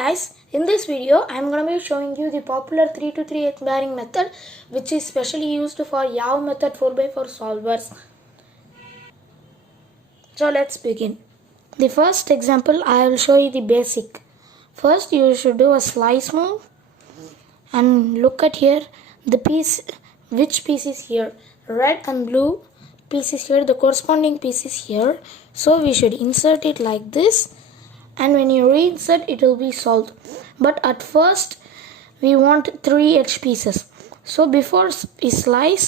guys, in this video I am going to be showing you the popular 3 to 3 edge bearing method, which is specially used for Yao method 4x4 solvers. So let's begin. The first example I will show you the basic. First you should do a slice move and look at here the piece, which piece is here, red and blue piece is here, the corresponding piece is here. So we should insert it like this, and when you reinsert it will be solved. But at first we want 3 edge pieces, so before we slice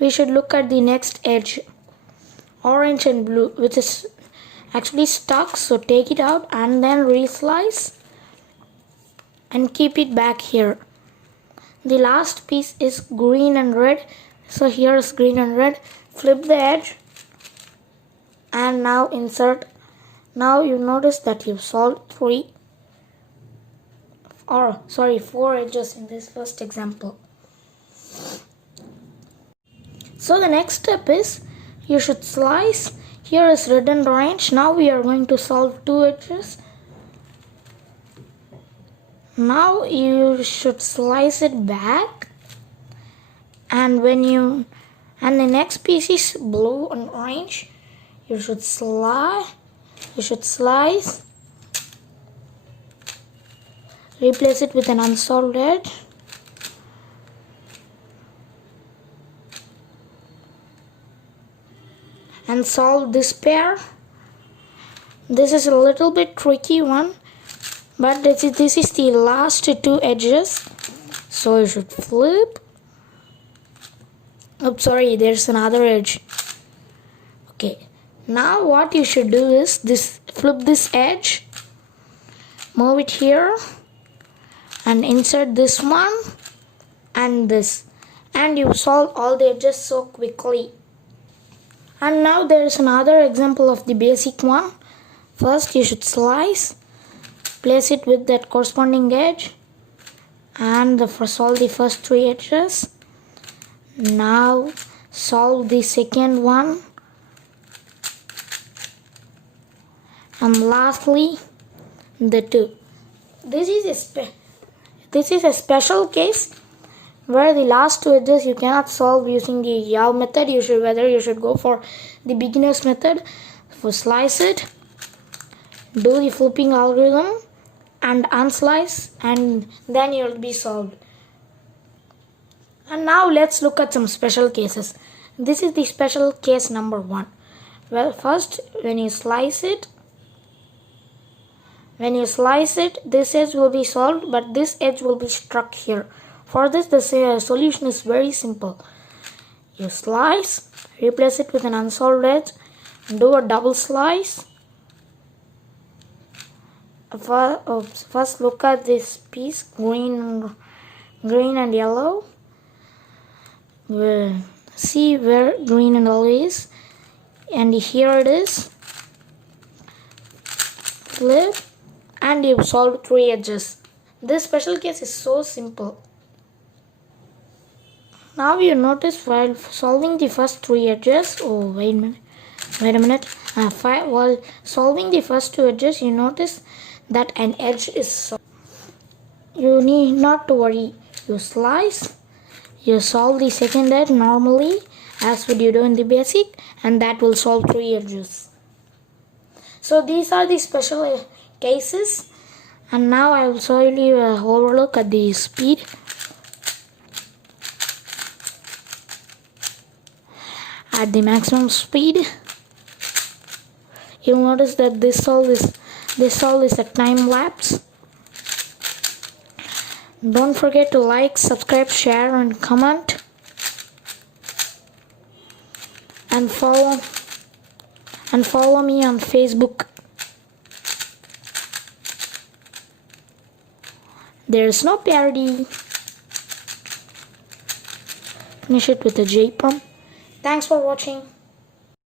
we should look at the next edge, orange and blue, which is actually stuck, so take it out and then reslice and keep it back here. The last piece is green and red, so here is green and red. Flip the edge and now insert. Now you notice that you've solved 4 edges in this first example. So the next step is you should slice. Here is red and orange. Now we are going to solve 2 edges. Now you should slice it back, and the next piece is blue and orange. You should slice, replace it with an unsolved edge, and solve this pair. This is a little bit tricky one, but this is the last 2 edges, so you should flip. Oops, sorry, there's another edge. Okay, now what you should do is flip this edge, move it here, and insert this one and this, and you solve all the edges so quickly. And now there is another example of the basic one. First you should slice, place it with that corresponding edge, and solve the first 3 edges. Now solve the second one, and lastly the 2. This is a special case where the last 2 edges you cannot solve using the Yao method. You should go for the beginner's method. For slice it, do the flipping algorithm and unslice, and then you will be solved. And now let's look at some special cases. This is the special case number 1. Well, first when you slice it, this edge will be solved, but this edge will be struck here. For this, the solution is very simple. You slice, replace it with an unsolved edge, do a double slice. First look at this piece, green and yellow. We'll see where green and yellow is, and here it is. Flip, and you've solved 3 edges. This special case is so simple. Now you notice while solving the first 3 edges, while solving the first 2 edges, you notice that an edge is solved. You need not to worry. You slice, you solve the second edge normally as would you do in the basic, and that will solve 3 edges. So these are the special cases, and now I will show you a overlook at the speed. At the maximum speed, you'll notice that this solve is a time lapse. Don't forget to like, subscribe, share, and comment, and follow me on Facebook. There is no parody. Finish it with a J pump. Thanks for watching.